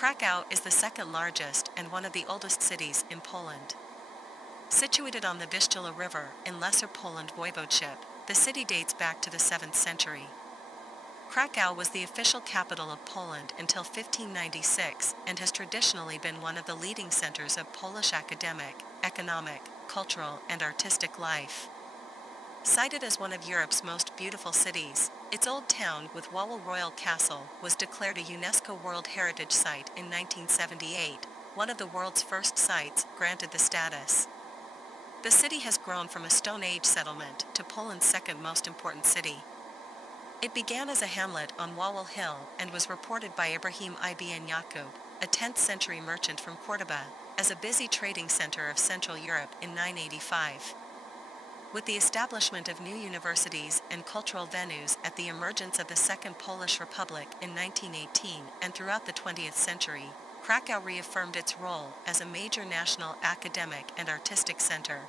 Kraków is the second largest and one of the oldest cities in Poland. Situated on the Vistula River in Lesser Poland Voivodeship, the city dates back to the 7th century. Kraków was the official capital of Poland until 1596 and has traditionally been one of the leading centers of Polish academic, economic, cultural, and artistic life. Cited as one of Europe's most beautiful cities, its old town with Wawel Royal Castle was declared a UNESCO World Heritage Site in 1978, one of the world's first sites granted the status. The city has grown from a Stone Age settlement to Poland's second most important city. It began as a hamlet on Wawel Hill and was reported by Ibrahim ibn Yaqub, a 10th century merchant from Cordoba, as a busy trading center of Central Europe in 985. With the establishment of new universities and cultural venues at the emergence of the Second Polish Republic in 1918 and throughout the 20th century, Kraków reaffirmed its role as a major national academic and artistic center.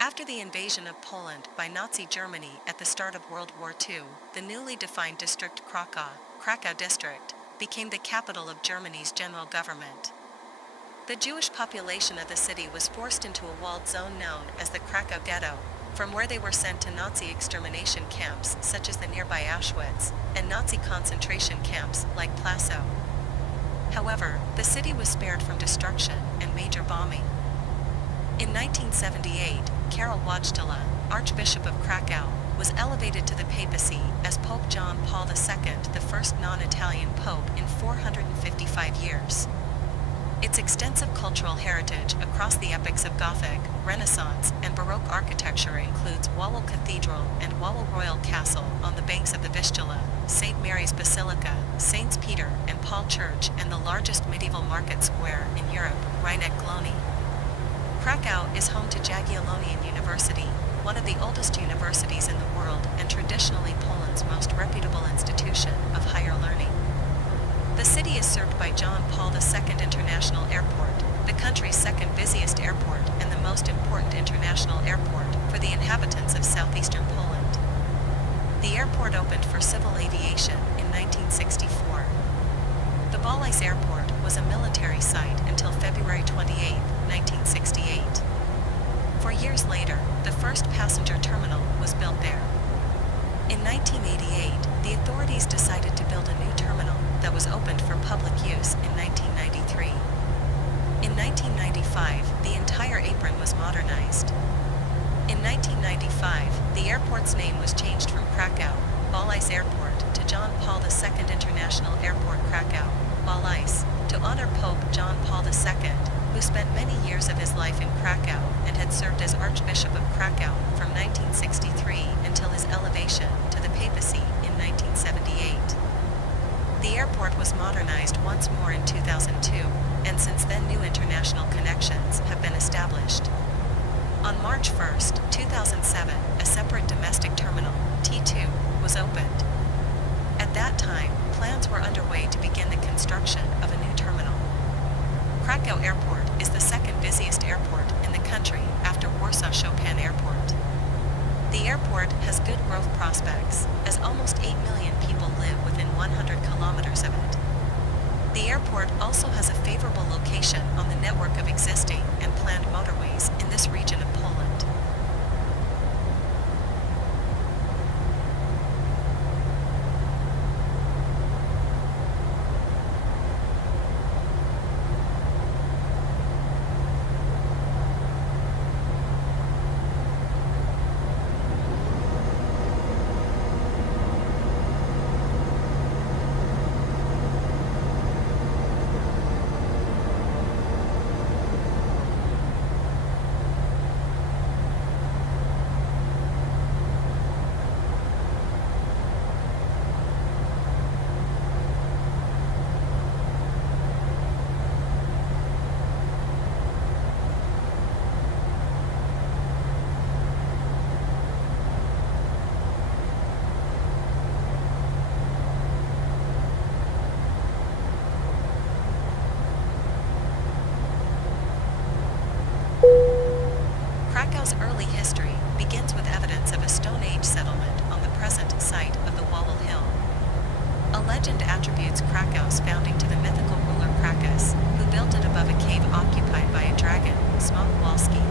After the invasion of Poland by Nazi Germany at the start of World War II, the newly defined district Kraków District, became the capital of Germany's general government. The Jewish population of the city was forced into a walled zone known as the Krakow Ghetto, from where they were sent to Nazi extermination camps such as the nearby Auschwitz, and Nazi concentration camps like Plazow. However, the city was spared from destruction and major bombing. In 1978, Karol Wojtyla, Archbishop of Krakow, was elevated to the papacy as Pope John Paul II, the first non-Italian pope in 455 years. Its extensive cultural heritage across the epochs of Gothic, Renaissance, and Baroque architecture includes Wawel Cathedral and Wawel Royal Castle on the banks of the Vistula, St. Mary's Basilica, Saints Peter and Paul Church, and the largest medieval market square in Europe, Rynek Glony. Krakow is home to Jagiellonian University, one of the oldest universities in the world and traditionally Poland's most reputable institution of higher learning. The city is served by John Paul II International Airport, the country's second busiest airport and the most important international airport for the inhabitants of southeastern Poland. The airport opened for civil aviation in 1964. The Balice Airport was a military site until February 28, 1968. 4 years later, the first passenger terminal was built there. In 1988, the authorities decided to build a new terminal that was opened for public use in 1993. In 1995, the entire apron was modernized. In 1995, the airport's name was changed from Krakow, Balice Airport, to John Paul II International Airport Krakow, Balice, to honor Pope John Paul II, who spent many years of his life in Krakow and had served as Archbishop of Krakow from 1963 until his elevation to the papacy in 1978. The airport was modernized once more in 2002, and since then new international connections have been established. On March 1, 2007, a separate domestic terminal, T2, was opened. At that time, plans were underway to begin the construction of a new terminal. Krakow Airport is the second busiest airport in the country after Warsaw Chopin Airport. The airport has good growth prospects, as almost 8 million people live within 100 kilometers of it. The airport also has a favorable location on the network of existing and planned motorways in this region of Poland. Krakow's early history begins with evidence of a Stone Age settlement on the present site of the Wawel Hill. A legend attributes Krakow's founding to the mythical ruler Krakus, who built it above a cave occupied by a dragon, Smock Walski.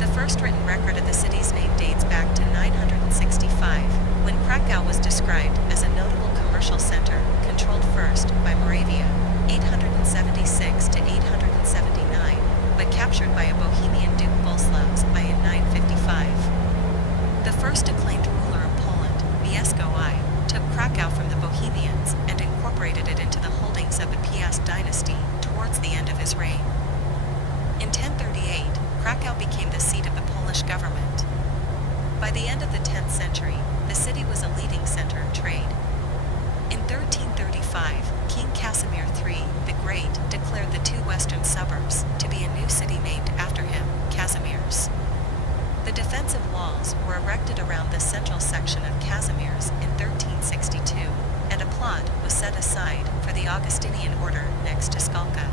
The first written record of the city's name dates back to 965, when Krakow was described as a notable commercial center, controlled first by Moravia, 876 to 879, but captured by a Bohemian Duke Boleslaus by in 955. The first acclaimed ruler of Poland, Mieszko I, took Krakow from the Bohemians and incorporated it into the holdings of the Piast dynasty towards the end of his reign. In 1038, Krakow became the seat of the Polish government. By the end of the 10th century, the city was a leading center of trade. In 1335, King Casimir III the Great declared the two western suburbs to be a new city named after him, Kazimierz. The defensive walls were erected around the central section of Kazimierz in 1362, and a plot was set aside for the Augustinian order next to Skalka.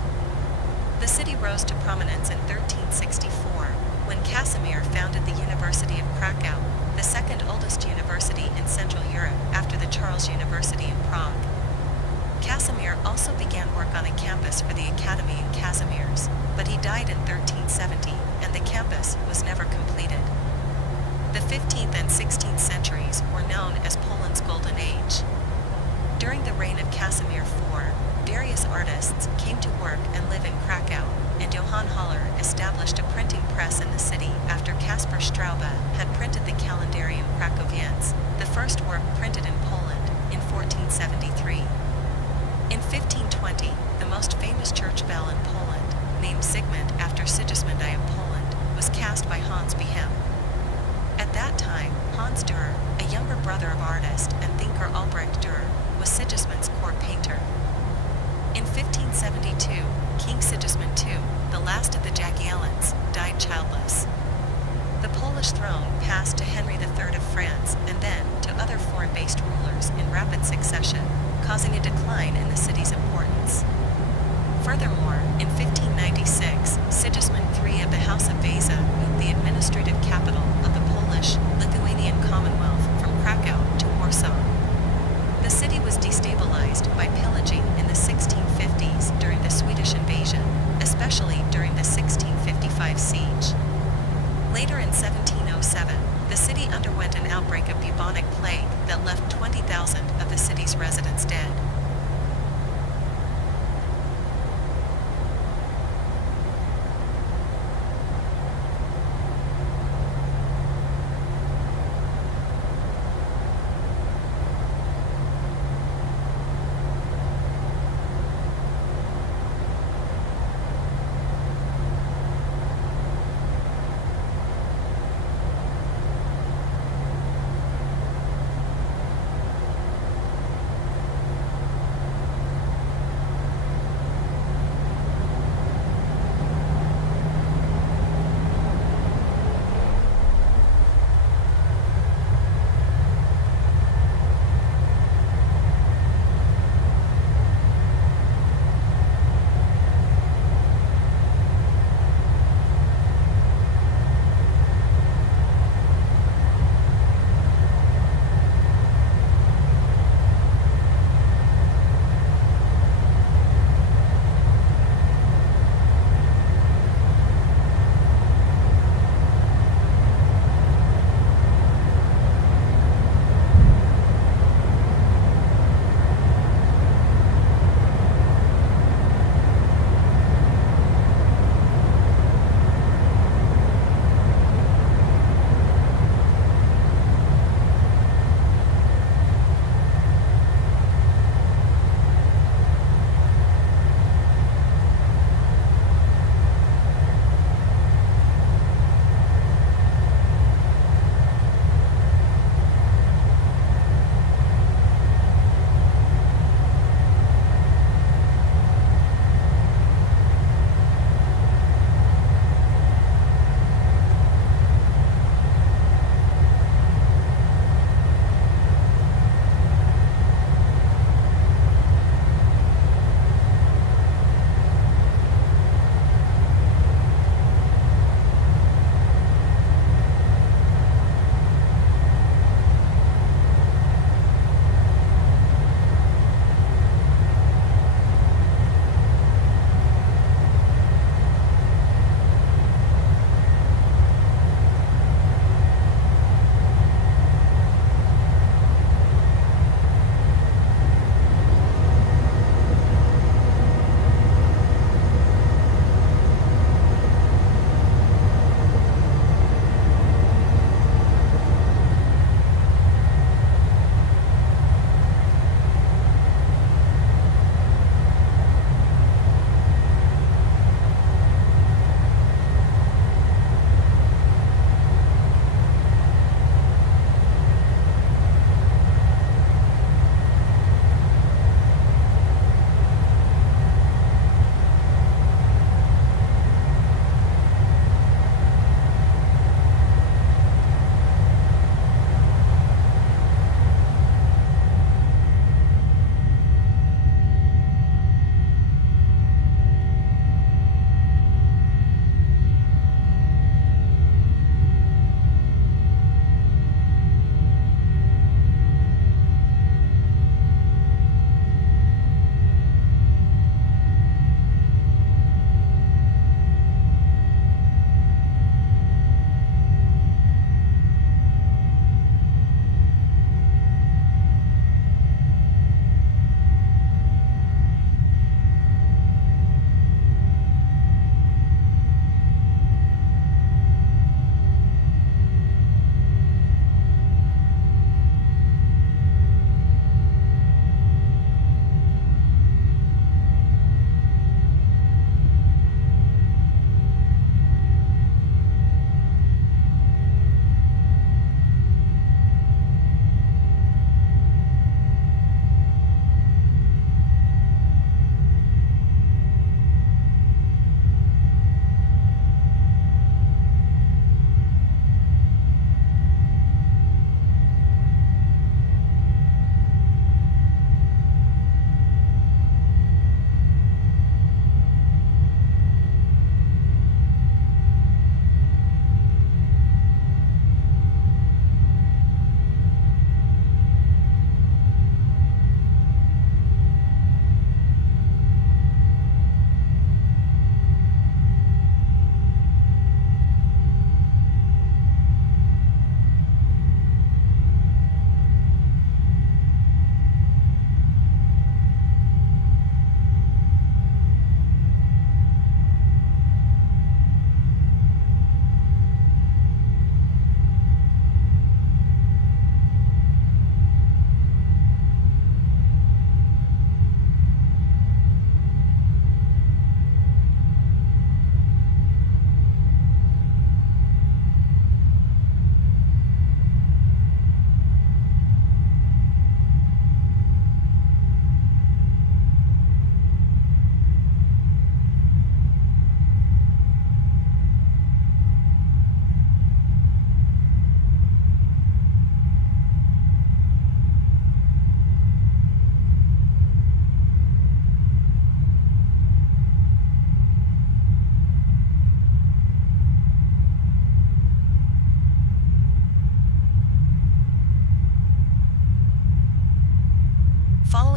The city rose to prominence in 1364, when Casimir founded the University of Krakow, the second oldest university in Central Europe after the Charles University in Prague. Casimir also began work on a campus for the academy in Kazimierz, but he died in 1370, and the campus was never completed. The 15th and 16th centuries were known as Poland's Golden Age. During the reign of Casimir IV, various artists came to work and live in Kraków, and Johann Haller established a printing press in the city after Caspar Straube had printed the Kalendarium Krakowiense, the first work printed in Poland, in 1473. In 1520, the most famous church bell in Poland, named Zygmunt after Sigismund I of Poland, was cast by Hans Behem. At that time, Hans Dürer, a younger brother of artist and thinker Albrecht Dürer, was Sigismund's court painter. In 1572, King Sigismund II, the last of the Jagiellons, died childless. The Polish throne passed to Henry III of France and then to other foreign-based rulers in rapid succession, causing a decline in the city's importance. Furthermore, in 1596, Sigismund III of the House of Weza moved the administrative capital of the Polish-Lithuanian Commonwealth from Kraków to Warsaw. The city was destabilized by pillaging in the 1650s during the Swedish invasion, especially during the 1655 siege. Later in 1707, the city underwent an outbreak of bubonic plague that left 20,000 of the city's residents dead.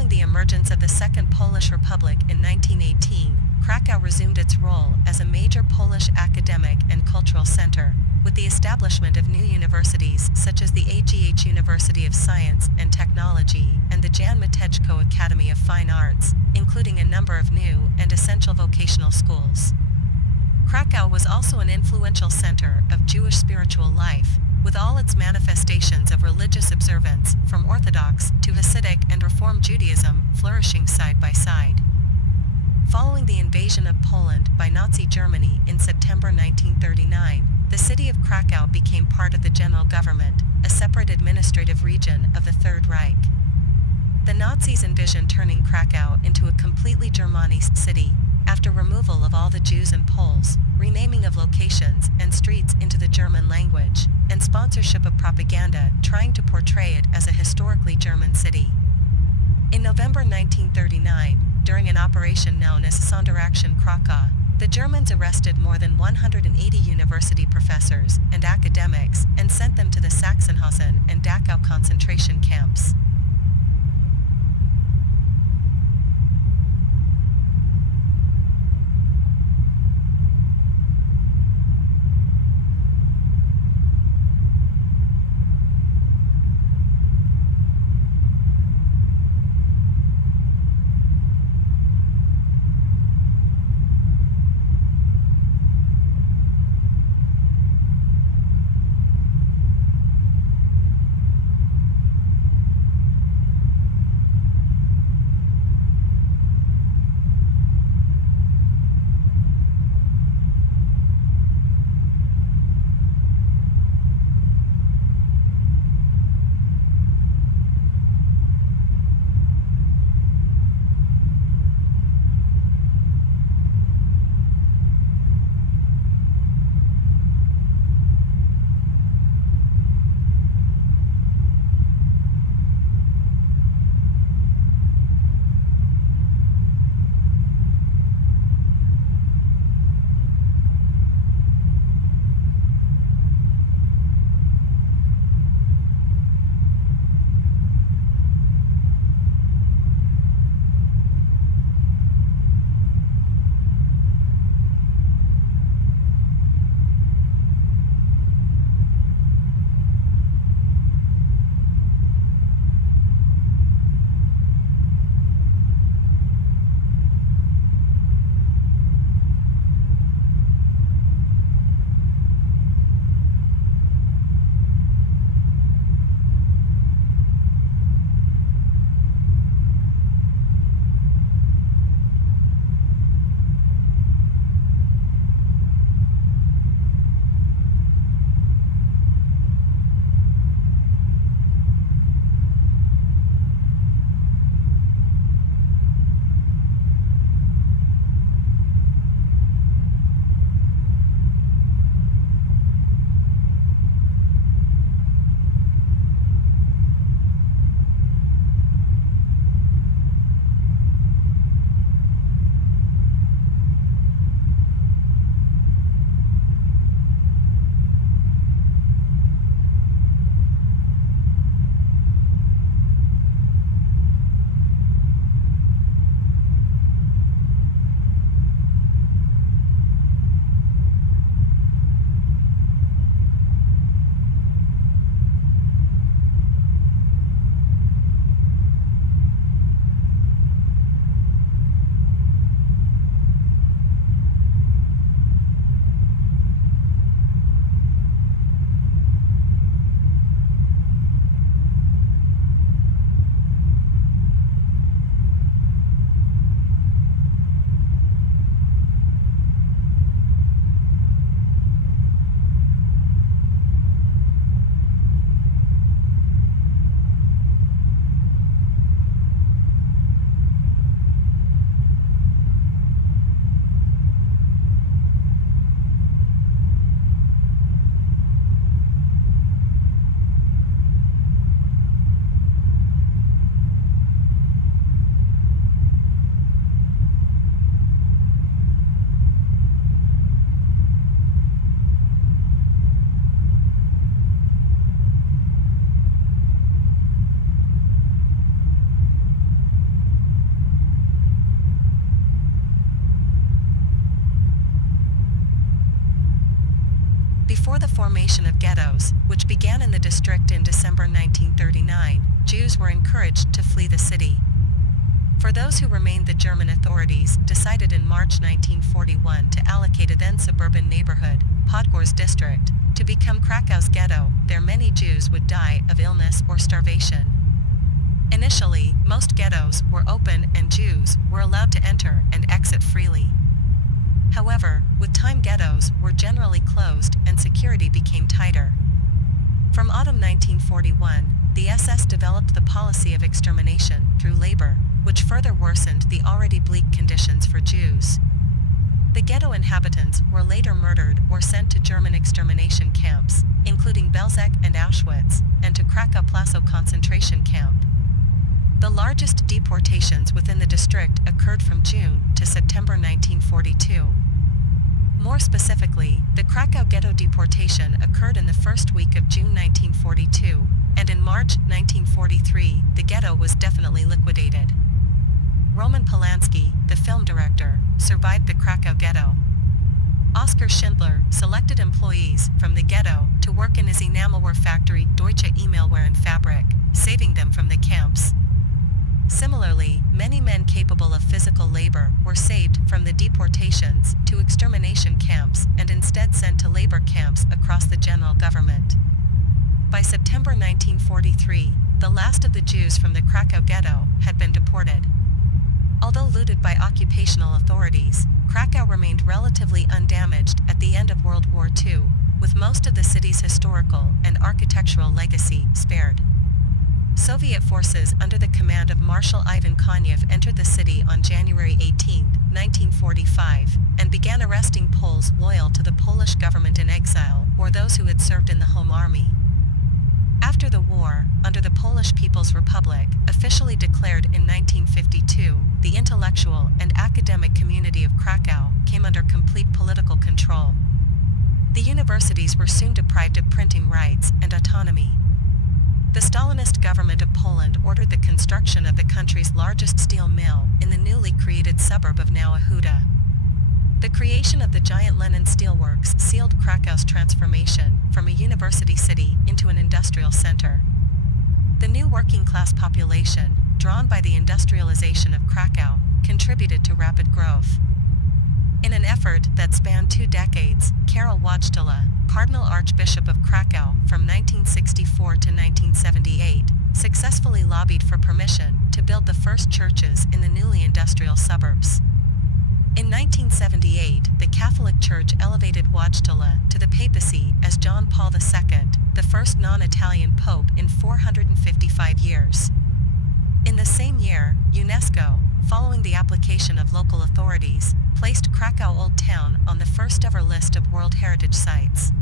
Following the emergence of the Second Polish Republic in 1918, Kraków resumed its role as a major Polish academic and cultural center, with the establishment of new universities such as the AGH University of Science and Technology and the Jan Matejko Academy of Fine Arts, including a number of new and essential vocational schools. Kraków was also an influential center of Jewish spiritual life, with all its manifestations of religious observance, from Orthodox to Hasidic and Reform Judaism, flourishing side by side. Following the invasion of Poland by Nazi Germany in September 1939, the city of Kraków became part of the general government, a separate administrative region of the Third Reich. The Nazis envisioned turning Kraków into a completely Germanized city, after removal of all the Jews and Poles, renaming of locations and streets into the German language, and sponsorship of propaganda trying to portray it as a historically German city. In November 1939, during an operation known as Sonderaktion Kraków, the Germans arrested more than 180 university professors and academics and sent them to the Sachsenhausen and Dachau concentration camps. Before the formation of ghettos, which began in the district in December 1939, Jews were encouraged to flee the city. For those who remained, the German authorities decided in March 1941 to allocate a then suburban neighborhood, Podgórz district, to become Krakow's ghetto. There many Jews would die of illness or starvation. Initially, most ghettos were open and Jews were allowed to enter and exit freely. However, with time ghettos were generally closed and security became tighter. From autumn 1941, the SS developed the policy of extermination through labor, which further worsened the already bleak conditions for Jews. The ghetto inhabitants were later murdered or sent to German extermination camps, including Belzec and Auschwitz, and to Kraków-Plazow concentration camp. The largest deportations within the district occurred from June to September 1942. More specifically, the Krakow ghetto deportation occurred in the first week of June 1942, and in March 1943, the ghetto was definitely liquidated. Roman Polanski, the film director, survived the Krakow ghetto. Oskar Schindler selected employees from the ghetto to work in his enamelware factory Deutsche Emalware and Fabrik, saving them from the camps. Similarly, many men capable of physical labor were saved from the deportations to extermination camps and instead sent to labor camps across the general government. By September 1943, the last of the Jews from the Krakow ghetto had been deported. Although looted by occupational authorities, Krakow remained relatively undamaged at the end of World War II, with most of the city's historical and architectural legacy spared. Soviet forces under the command of Marshal Ivan Konev entered the city on January 18, 1945, and began arresting Poles loyal to the Polish government in exile or those who had served in the Home Army. After the war, under the Polish People's Republic, officially declared in 1952, the intellectual and academic community of Krakow came under complete political control. The universities were soon deprived of printing rights and autonomy. The Stalinist government of Poland ordered the construction of the country's largest steel mill in the newly created suburb of Nawahuda. The creation of the giant Lenin steelworks sealed Krakow's transformation from a university city into an industrial center. The new working-class population, drawn by the industrialization of Krakow, contributed to rapid growth. In an effort that spanned 2 decades, Karol Wojtyła, Cardinal Archbishop of Krakow from 1964 to 1978, successfully lobbied for permission to build the first churches in the newly industrial suburbs. In 1978, the Catholic Church elevated Wojtyła to the papacy as John Paul II, the first non-Italian pope in 455 years. In the same year, UNESCO, following the application of local authorities, placed Krakow Old Town on the first-ever list of World Heritage Sites.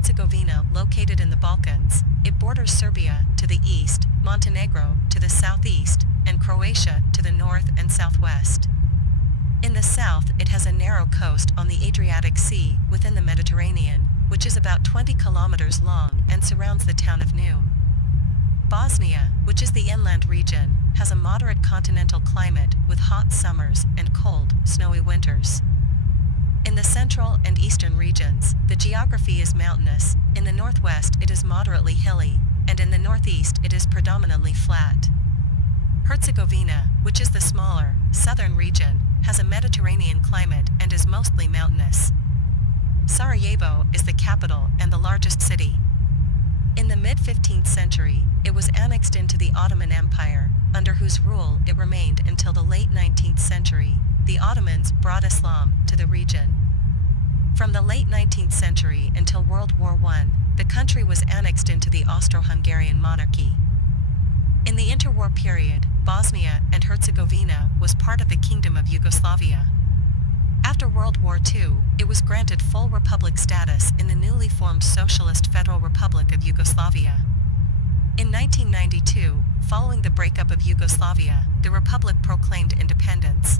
Herzegovina, located in the Balkans. It borders Serbia to the east, Montenegro to the southeast, and Croatia to the north and southwest. In the south, it has a narrow coast on the Adriatic Sea within the Mediterranean, which is about 20 kilometers long and surrounds the town of Neum. Bosnia, which is the inland region, has a moderate continental climate with hot summers and cold, snowy winters. In the central and eastern regions, the geography is mountainous. In the northwest it is moderately hilly, and in the northeast it is predominantly flat. Herzegovina, which is the smaller, southern region, has a Mediterranean climate and is mostly mountainous. Sarajevo is the capital and the largest city. In the mid-15th century, it was annexed into the Ottoman Empire, under whose rule it remained until the late 19th century. The Ottomans brought Islam to the region. From the late 19th century until World War I, the country was annexed into the Austro-Hungarian monarchy. In the interwar period, Bosnia and Herzegovina was part of the Kingdom of Yugoslavia. After World War II, it was granted full republic status in the newly formed Socialist Federal Republic of Yugoslavia. In 1992, following the breakup of Yugoslavia, the republic proclaimed independence.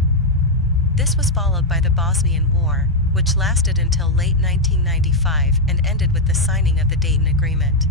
This was followed by the Bosnian War, which lasted until late 1995 and ended with the signing of the Dayton Agreement.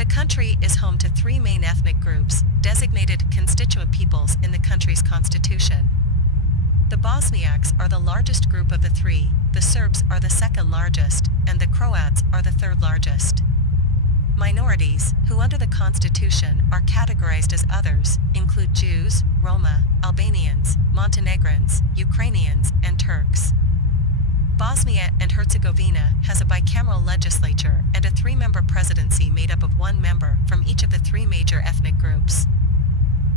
The country is home to three main ethnic groups, designated constituent peoples in the country's constitution. The Bosniaks are the largest group of the three, the Serbs are the second largest, and the Croats are the third largest. Minorities, who under the constitution are categorized as others, include Jews, Roma, Albanians, Montenegrins, Ukrainians, and Turks. Bosnia and Herzegovina has a bicameral legislature and a three-member presidency made up of one member from each of the three major ethnic groups.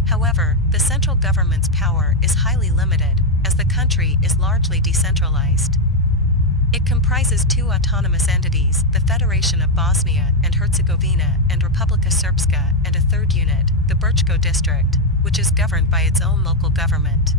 However, the central central government's power is highly limited, as the country is largely decentralized. It comprises two autonomous entities, the Federation of Bosnia and Herzegovina and Republika Srpska, and a third unit, the Brčko district, which is governed by its own local government.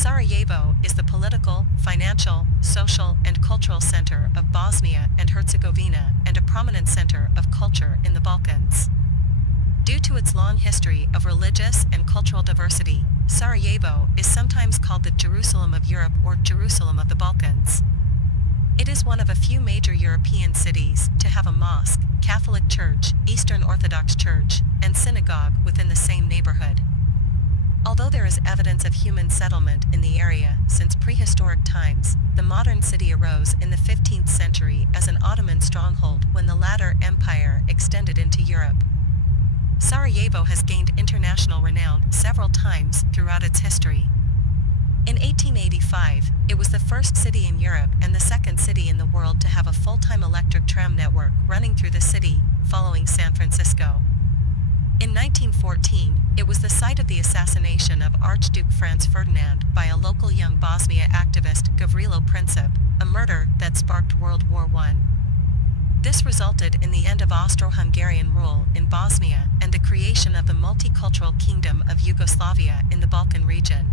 Sarajevo is the political, financial, social, and cultural center of Bosnia and Herzegovina and a prominent center of culture in the Balkans. Due to its long history of religious and cultural diversity, Sarajevo is sometimes called the Jerusalem of Europe or Jerusalem of the Balkans. It is one of a few major European cities to have a mosque, Catholic Church, Eastern Orthodox Church, and synagogue within the same neighborhood. Although there is evidence of human settlement in the area since prehistoric times, the modern city arose in the 15th century as an Ottoman stronghold when the latter empire extended into Europe. Sarajevo has gained international renown several times throughout its history. In 1885, it was the first city in Europe and the second city in the world to have a full-time electric tram network running through the city, following San Francisco. In 1914, it was the site of the assassination of Archduke Franz Ferdinand by a local young Bosnia activist, Gavrilo Princip, a murder that sparked World War I. This resulted in the end of Austro-Hungarian rule in Bosnia and the creation of the multicultural Kingdom of Yugoslavia in the Balkan region.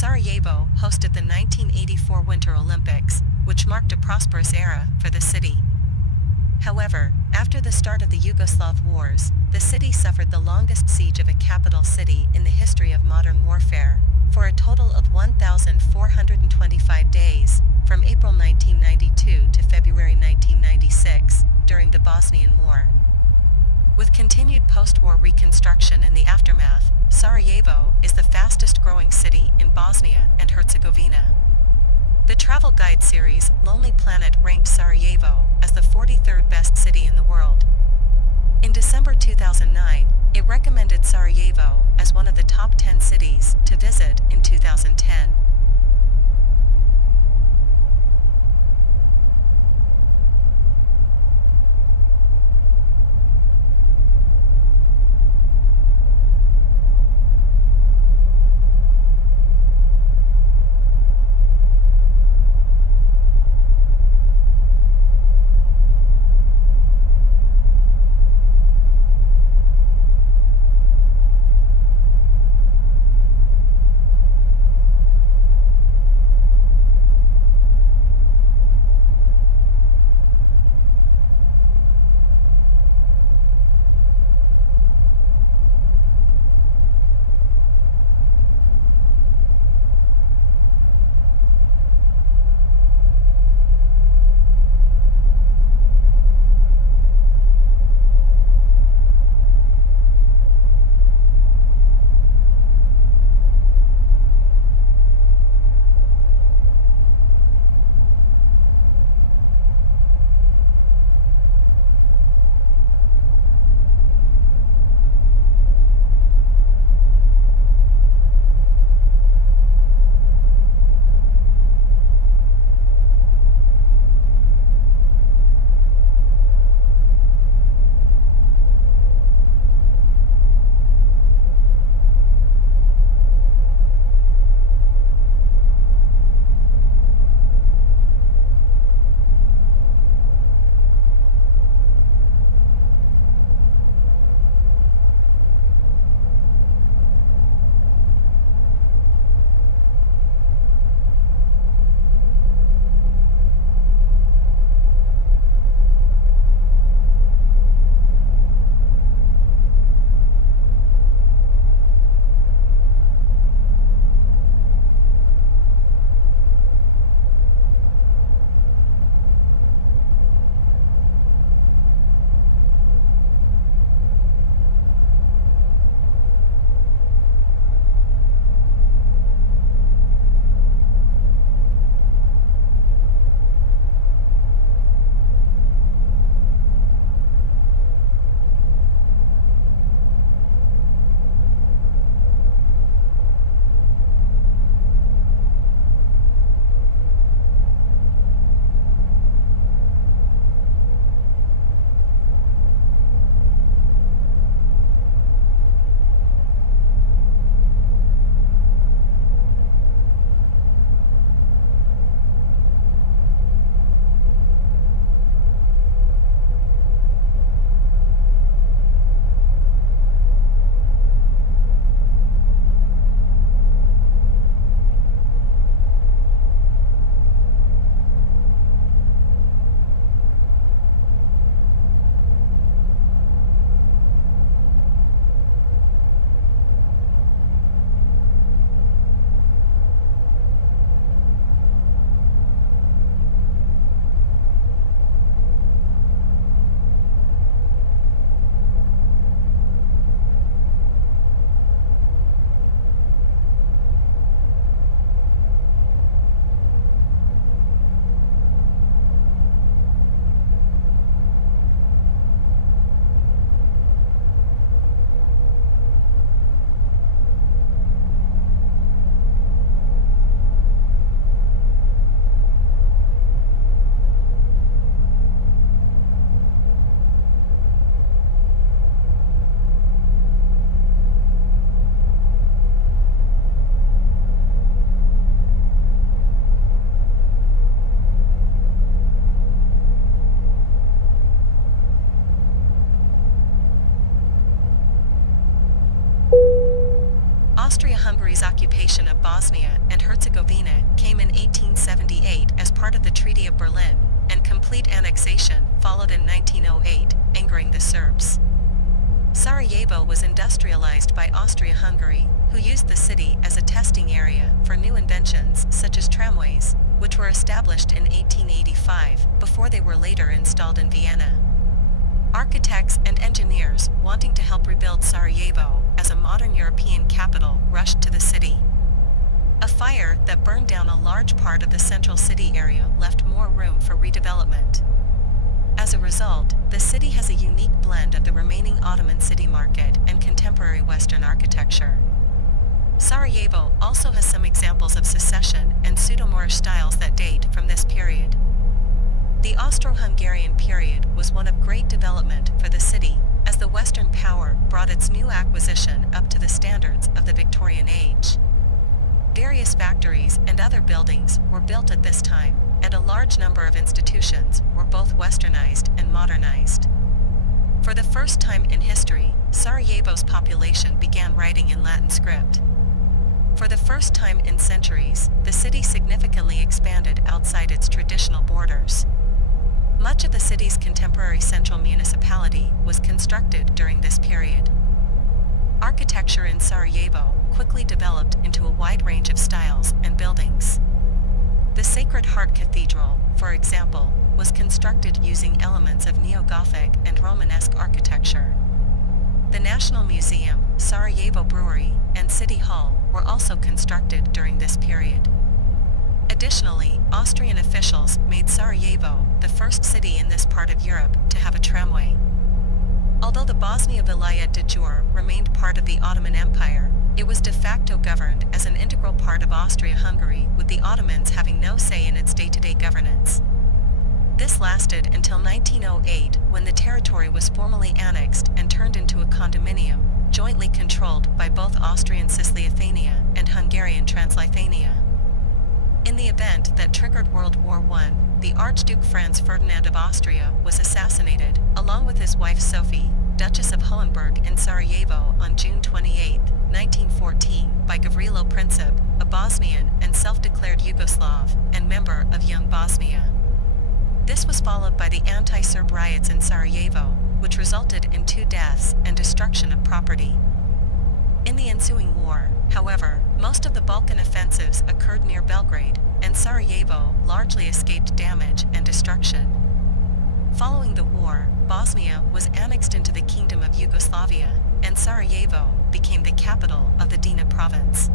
Sarajevo hosted the 1984 Winter Olympics, which marked a prosperous era for the city. However, after the start of the Yugoslav Wars, the city suffered the longest siege of a capital city in the history of modern warfare, for a total of 1,425 days, from April 1992 to February 1996, during the Bosnian War. With continued post-war reconstruction in the aftermath, Sarajevo is the fastest-growing city in Bosnia and Herzegovina. The travel guide series Lonely Planet ranked Sarajevo as the 43rd best city in the world. In December 2009, it recommended Sarajevo as one of the top 10 cities to visit in 2010. Austria-Hungary's occupation of Bosnia and Herzegovina came in 1878 as part of the Treaty of Berlin, and complete annexation followed in 1908, angering the Serbs. Sarajevo was industrialized by Austria-Hungary, who used the city as a testing area for new inventions such as tramways, which were established in 1885 before they were later installed in Vienna. Architects and engineers wanting to help rebuild Sarajevo as a modern European capital rushed to the city. A fire that burned down a large part of the central city area left more room for redevelopment. As a result, the city has a unique blend of the remaining Ottoman city market and contemporary Western architecture. Sarajevo also has some examples of secession and pseudo-Moorish styles that date from this period. The Austro-Hungarian period was one of great development for the city, as the Western power brought its new acquisition up to the standards of the Victorian age. Various factories and other buildings were built at this time, and a large number of institutions were both westernized and modernized. For the first time in history, Sarajevo's population began writing in Latin script. For the first time in centuries, the city significantly expanded outside its traditional borders. Much of the city's contemporary central municipality was constructed during this period. Architecture in Sarajevo quickly developed into a wide range of styles and buildings. The Sacred Heart Cathedral, for example, was constructed using elements of Neo-Gothic and Romanesque architecture. The National Museum, Sarajevo Brewery, and City Hall were also constructed during this period. Additionally, Austrian officials made Sarajevo the first city in this part of Europe to have a tramway. Although the Bosnia Vilayet de jure remained part of the Ottoman Empire, it was de facto governed as an integral part of Austria-Hungary, with the Ottomans having no say in its day-to-day governance. This lasted until 1908, when the territory was formally annexed and turned into a condominium, jointly controlled by both Austrian Cisleithania and Hungarian Transleithania. In the event that triggered World War I, the Archduke Franz Ferdinand of Austria was assassinated, along with his wife Sophie, Duchess of Hohenberg, in Sarajevo on June 28, 1914, by Gavrilo Princip, a Bosnian and self-declared Yugoslav, and member of Young Bosnia. This was followed by the anti-Serb riots in Sarajevo, which resulted in 2 deaths and destruction of property. In the ensuing war, however, most of the Balkan offensives occurred near Belgrade, and Sarajevo largely escaped damage and destruction. Following the war, Bosnia was annexed into the Kingdom of Yugoslavia, and Sarajevo became the capital of the Drina province.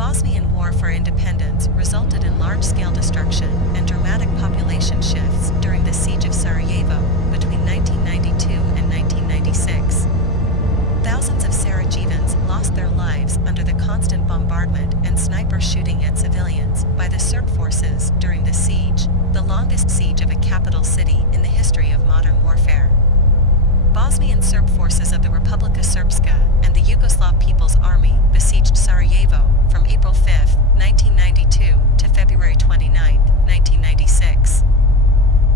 Bosnian War for Independence resulted in large-scale destruction and dramatic population shifts during the Siege of Sarajevo between 1992 and 1996. Thousands of Sarajevans lost their lives under the constant bombardment and sniper shooting at civilians by the Serb forces during the siege, the longest siege of a capital city in the history of modern warfare. Bosnian Serb forces of the Republika Srpska and the Yugoslav People's Army besieged Sarajevo from April 5, 1992 to February 29, 1996.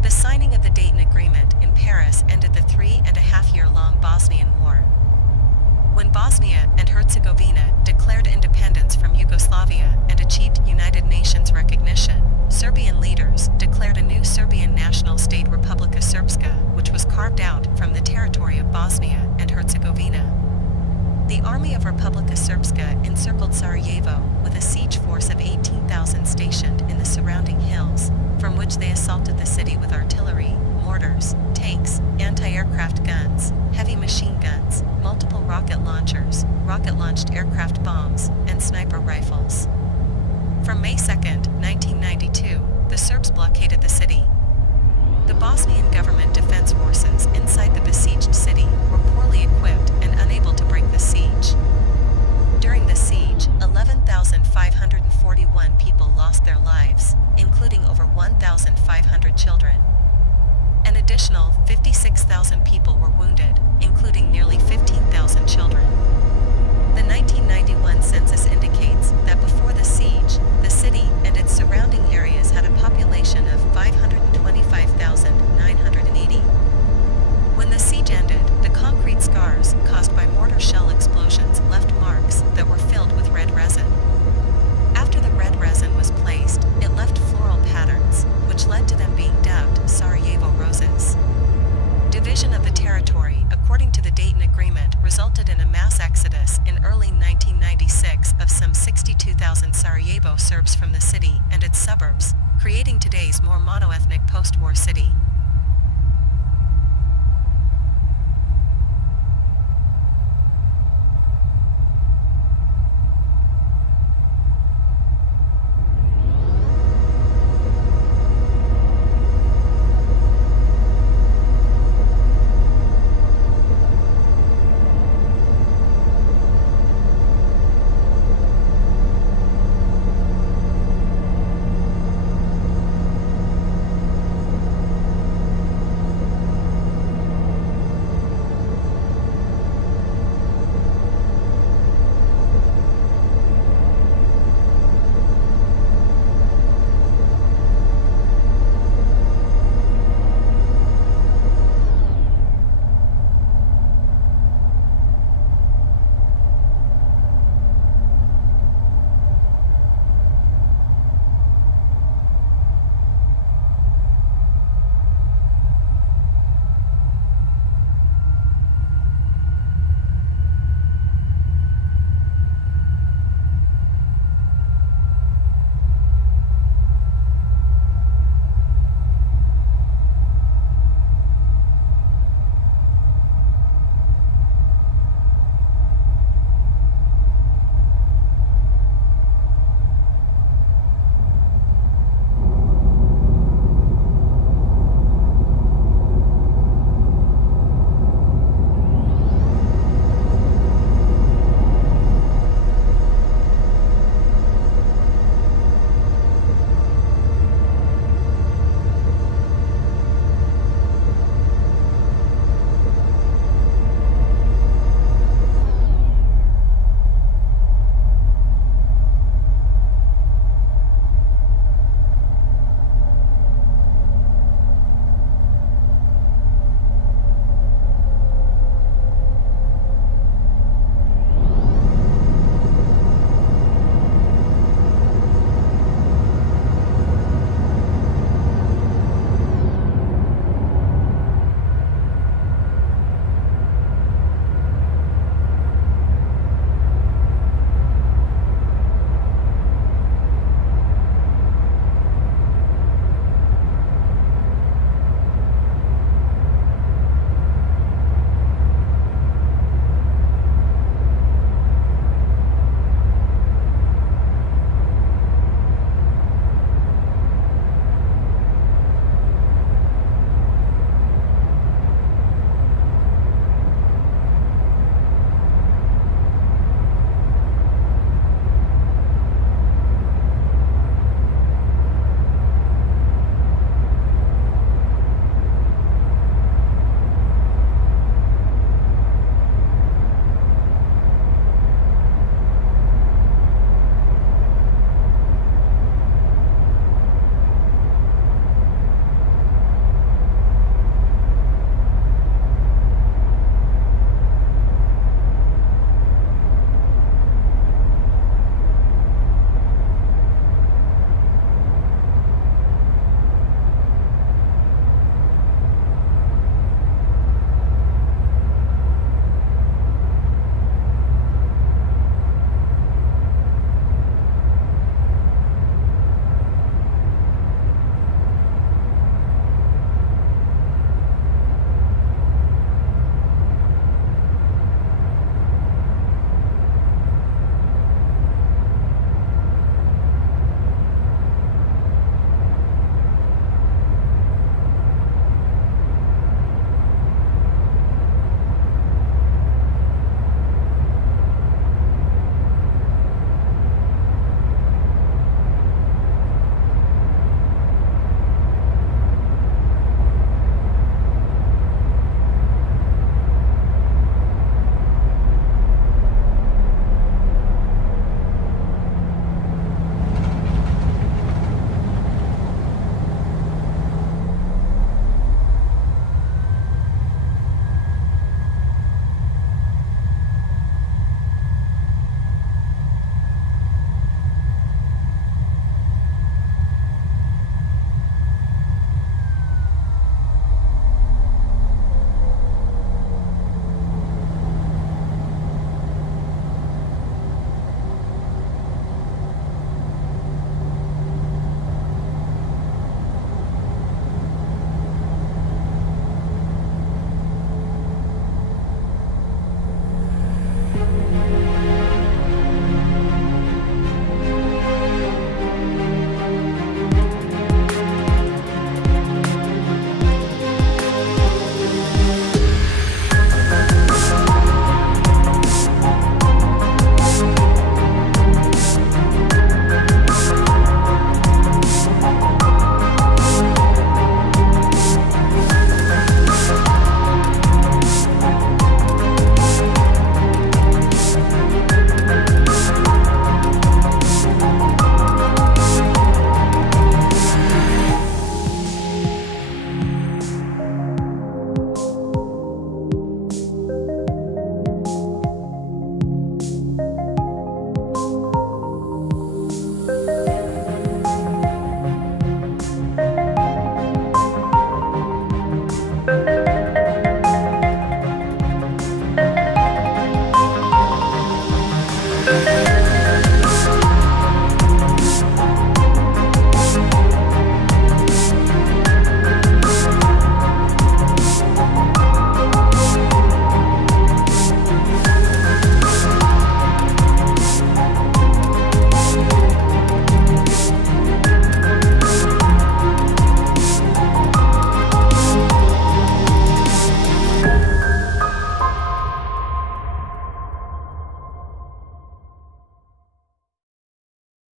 The signing of the Dayton Agreement in Paris ended the 3.5-year-long Bosnian War. When Bosnia and Herzegovina declared independence from Yugoslavia and achieved United Nations recognition, Serbian leaders declared a new Serbian national state Republika Srpska, which was carved out from the territory of Bosnia and Herzegovina. The army of Republika Srpska encircled Sarajevo with a siege force of 18,000 stationed in the surrounding hills, from which they assaulted the city with artillery, mortars, tanks, anti-aircraft guns, heavy machine guns, multiple rocket launchers, rocket-launched aircraft bombs, and sniper rifles. From May 2, 1992, the Serbs blockaded the city. The Bosnian government defense forces inside the besieged city were poorly equipped and unable to break the siege. During the siege, 11,541 people lost their lives, including over 1,500 children. An additional 56,000 people were wounded.